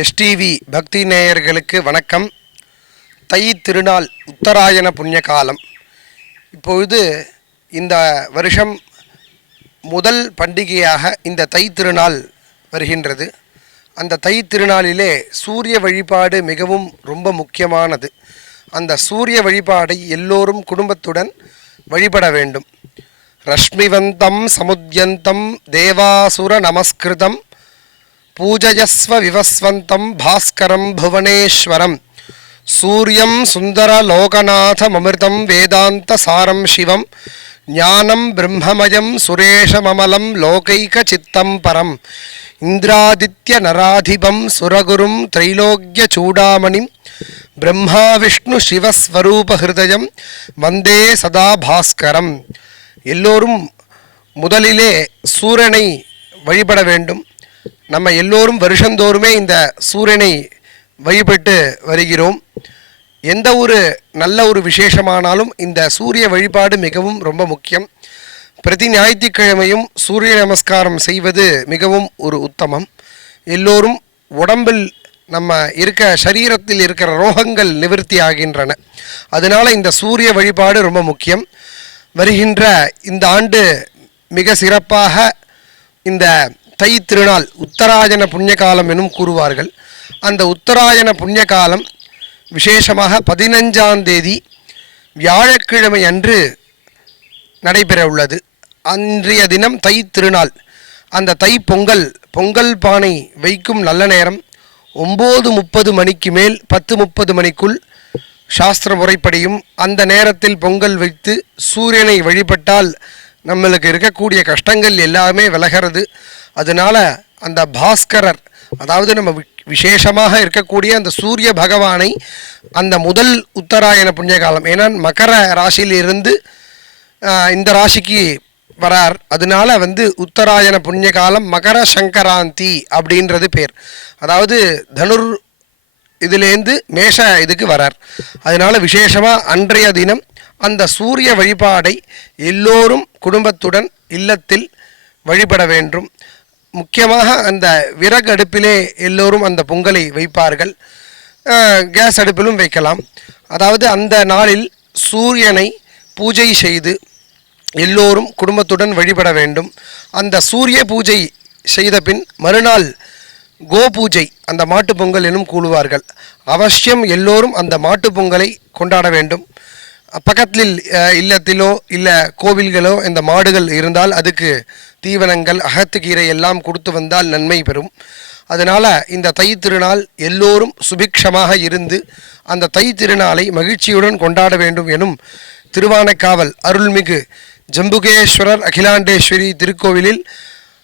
STV பக்தி நேயர்களுக்கு வணக்கம். தை திருநாள் உத்தராயண புண்ணிய காலம். இப்பொழுது இந்த வருஷம் முதல் பண்டிகையாக இந்த தை திருநாள் வருகின்றது. அந்த தை திருநாளிலே சூரிய வழிபாடு மிகவும் ரொம்ப முக்கியமானது. அந்த சூரிய வழிபாடை எல்லோரும் குடும்பத்துடன் வழிபட வேண்டும். ரஷ்மிவந்தம் சமுத்யந்தம் தேவாசுர நமஸ்கிருதம் பூஜயஸ்வ விவஸ்வந்தம் பாஸ்கரம் புவனேஸ்வரம் சூரியம் சுந்தர லோகநாதமமிர்தம் வேதாந்த சாரம் சிவம் ஞானம் பிரம்மமயம் சுரேஷமமலம் லோகைக சித்தம் பரம் இந்திராதித்ய நராதிபம் சுரகுரும் திரைலோக்ய சூடாமணிம் பிரம்மா விஷ்ணு சிவஸ்வரூபஹிருதயம் வந்தே சதா பாஸ்கரம். எல்லோரும் முதலிலே சூரியனை வழிபட வேண்டும். நம்ம எல்லோரும் வருஷந்தோறுமே இந்த சூரியனை வழிபட்டு வருகிறோம். எந்த ஒரு நல்ல ஒரு விசேஷமானாலும் இந்த சூரிய வழிபாடு மிகவும் ரொம்ப முக்கியம். பிரதி ஞாயிற்றுக்கிழமையும் சூரிய நமஸ்காரம் செய்வது மிகவும் ஒரு உத்தமம். எல்லோரும் உடம்பில் நம்ம சரீரத்தில் இருக்கிற ரோகங்கள் நிவர்த்தி ஆகின்றன. அதனால் இந்த சூரிய வழிபாடு ரொம்ப முக்கியம். வருகின்ற இந்த ஆண்டு மிக சிறப்பாக இந்த தை திருநாள் உத்தராயண புண்ணிய காலம் எனும் கூறுவார்கள். அந்த உத்தராயண புண்ணிய காலம் விசேஷமாக 15ஆம் தேதி வியாழக்கிழமை அன்று நடைபெற உள்ளது. அன்றைய தினம் தை திருநாள். அந்த தை பொங்கல் பானை வைக்கும் நல்ல நேரம் 9:30 மணிக்கு மேல் 10:30 மணிக்குள் சாஸ்திர முறைப்படியும் அந்த நேரத்தில் பொங்கல் வைத்து சூரியனை வழிபட்டால் நம்மளுக்கு இருக்கக்கூடிய கஷ்டங்கள் எல்லாமே விலகிறது. அதனால் அந்த பாஸ்கரர், அதாவது நம்ம விசேஷமாக இருக்கக்கூடிய அந்த சூரிய பகவானை அந்த முதல் உத்தராயண புண்ணிய காலம், ஏன்னா மகர ராசியிலிருந்து இந்த ராசிக்கு வரார். அதனால உத்தராயண புண்ணிய காலம் மகர சங்கராந்தி அப்படின்றது பேர். அதாவது தனுர் இதுலேருந்து மேஷ இதுக்கு வரார். அதனால் விசேஷமாக அன்றைய தினம் அந்த சூரிய வழிபாடை எல்லோரும் குடும்பத்துடன் இல்லத்தில் வழிபட வேண்டும். முக்கியமாக அந்த விறகு அடுப்பிலே எல்லோரும் அந்த பொங்கலை வைப்பார்கள். கேஸ் அடுப்பிலும் வைக்கலாம். அதாவது அந்த நாளில் சூரியனை பூஜை செய்து எல்லோரும் குடும்பத்துடன் வழிபட வேண்டும். அந்த சூரிய பூஜை செய்த பின் மறுநாள் கோபூஜை, அந்த மாட்டுப் பொங்கல் எனும் கூறுவார்கள். அவசியம் எல்லோரும் அந்த மாட்டுப் பொங்கலை கொண்டாட வேண்டும். பக்கத்தில் இல்லத்திலோ இல்லை கோவில்களோ இந்த மாடுகள் இருந்தால் அதுக்கு தீவனங்கள் அகத்துக்கீரை எல்லாம் கொடுத்து வந்தால் நன்மை பெறும். அதனால் இந்த தை திருநாள் எல்லோரும் சுபிக்ஷமாக இருந்து அந்த தை திருநாளை மகிழ்ச்சியுடன் கொண்டாட வேண்டும் எனும் திருவானைக்காவல் அருள்மிகு ஜம்புகேஸ்வரர் அகிலாண்டேஸ்வரி திருக்கோவிலில்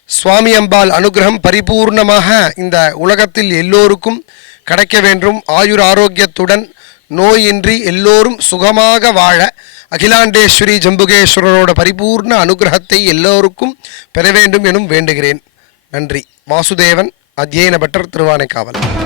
சுவாமி அம்பாள் அனுகிரகம் பரிபூர்ணமாக இந்த உலகத்தில் எல்லோருக்கும் கிடைக்க வேண்டும். ஆயுர் ஆரோக்கியத்துடன் நோயின்றி எல்லோரும் சுகமாக வாழ அகிலாண்டேஸ்வரி ஜம்புகேஸ்வரரோட பரிபூர்ண அனுகிரகத்தை எல்லோருக்கும் பெற வேண்டும் எனும் வேண்டுகிறேன். நன்றி. வாசுதேவன், அத்யயன பட்டர், திருவானைக்காவல்.